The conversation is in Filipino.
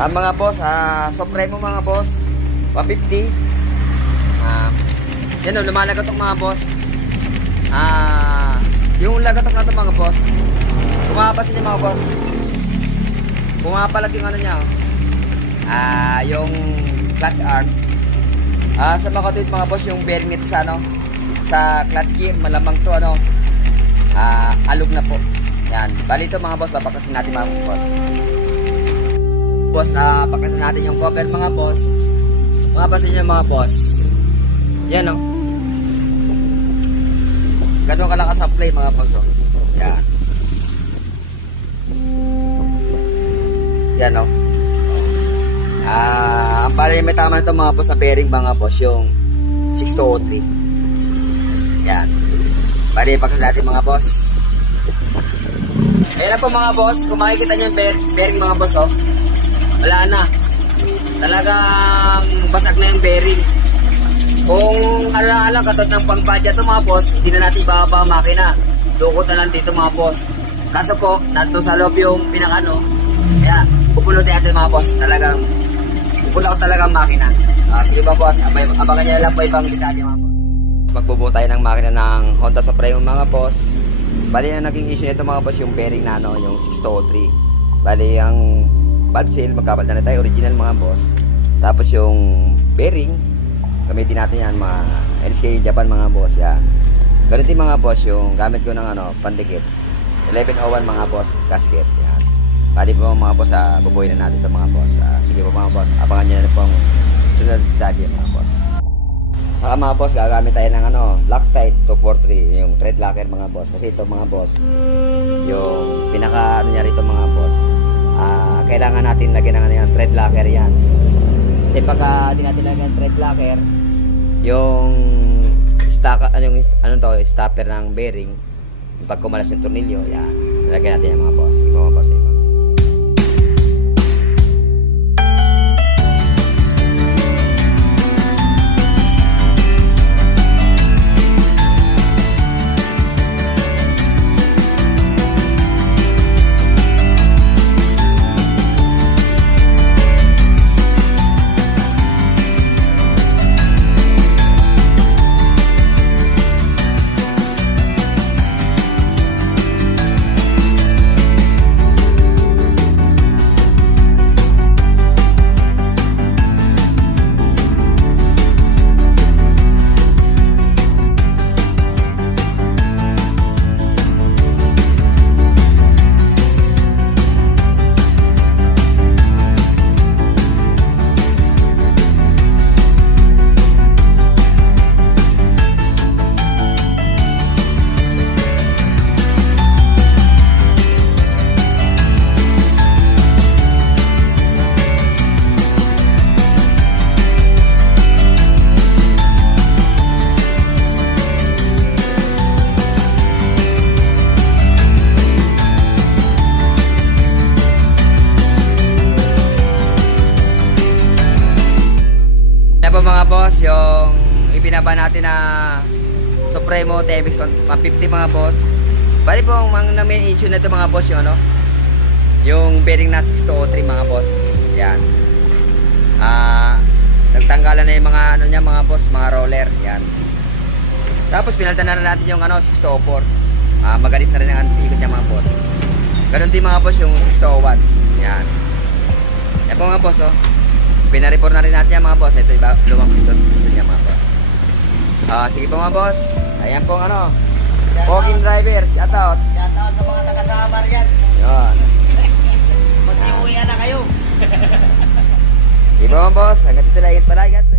Mga boss, Supremo mga boss, 150. Yan o, lumalagatok mga boss. Yung lagatok na ito mga boss, pumapasin niya mga boss. Pumapalag yung ano niya, yung clutch arm. Sa makatuwid mga boss, yung bearing nito sa ano, sa clutch gear, malamang to ano, alog na po. Yan, bali ito mga boss, papakasin natin mga boss. Boss, pakasin natin yung cover mga boss. Pumapasin niya mga boss. Yan o. Ganun kalakas ang play mga boss o. Yan. Yan o. Ang pala may tama na ito mga boss na bearing mga boss, yung 6203. Yan. Bali pagkas natin mga boss. Ayan na po mga boss. Kung makikita nyo yung bearing mga boss o, wala na. Talagang basag na yung bearing. Kung ala-ala katod ng pang-budget to mga boss, hindi na natin ibababa ang makina. Dukot na lang dito mga boss. Kaso po, nandun sa loob yung pinakano. Kaya, pupunutin natin mga boss. Talagang, pupunaw talaga ang makina. Sige ba boss, abangan nyo lang po ibang detalye mga boss. Magbubuo tayo ng makina ng Honda Supremo mga boss. Bali na naging issue nito mga boss yung bearing na ano, yung 6203. Bali ang valve seal, magkapalitan na tayo original mga boss. Tapos yung bearing, gamitin natin yan mga NSK Japan mga boss. Yan. Ganun din mga boss yung gamit ko ng ano, pandikit 1101 mga boss gasket. Yan. Bali po mga boss, bubuhin na natin ito mga boss. Sige po mga boss, abangan nyo na pong sunod daddy mga boss. Saka mga boss, gagamit tayo ng ano, Loctite 243, yung thread locker mga boss. Kasi ito mga boss, yung pinaka ano niya rito mga boss, kailangan natin lagyan ng ano yan, thread locker yan. Kasi pagka di natin lagyan thread locker, yung stopper ng bearing, pag kumalas yung tornilyo, yan, lagyan natin yan mga boss. Sige mga boss, iba. Mga boss, yung ipinaba natin na Supremo TMX 150 mga boss. Bali po ang main issue na ito mga boss yung ano, yung bearing na 6203 mga boss. Yan. Nagtanggalan na yung mga ano niya mga boss, mga roller. Yan. Tapos pinalitan na natin yung ano 604. Magalit na rin ang ikot niya mga boss. Ganun din mga boss yung 601. Yan. Yan po mga boss oh. Pinareport na rin natin yan mga boss. Ito iba, lumang piston niya mga boss. Sige po mga boss. Ayan po ano, walking driver, shoutout. Shoutout sa mga taga-Samar yan. Yun. Mag-iuwi na kayo. Sige po mga boss, hanggang dito lang. Ingat palagi.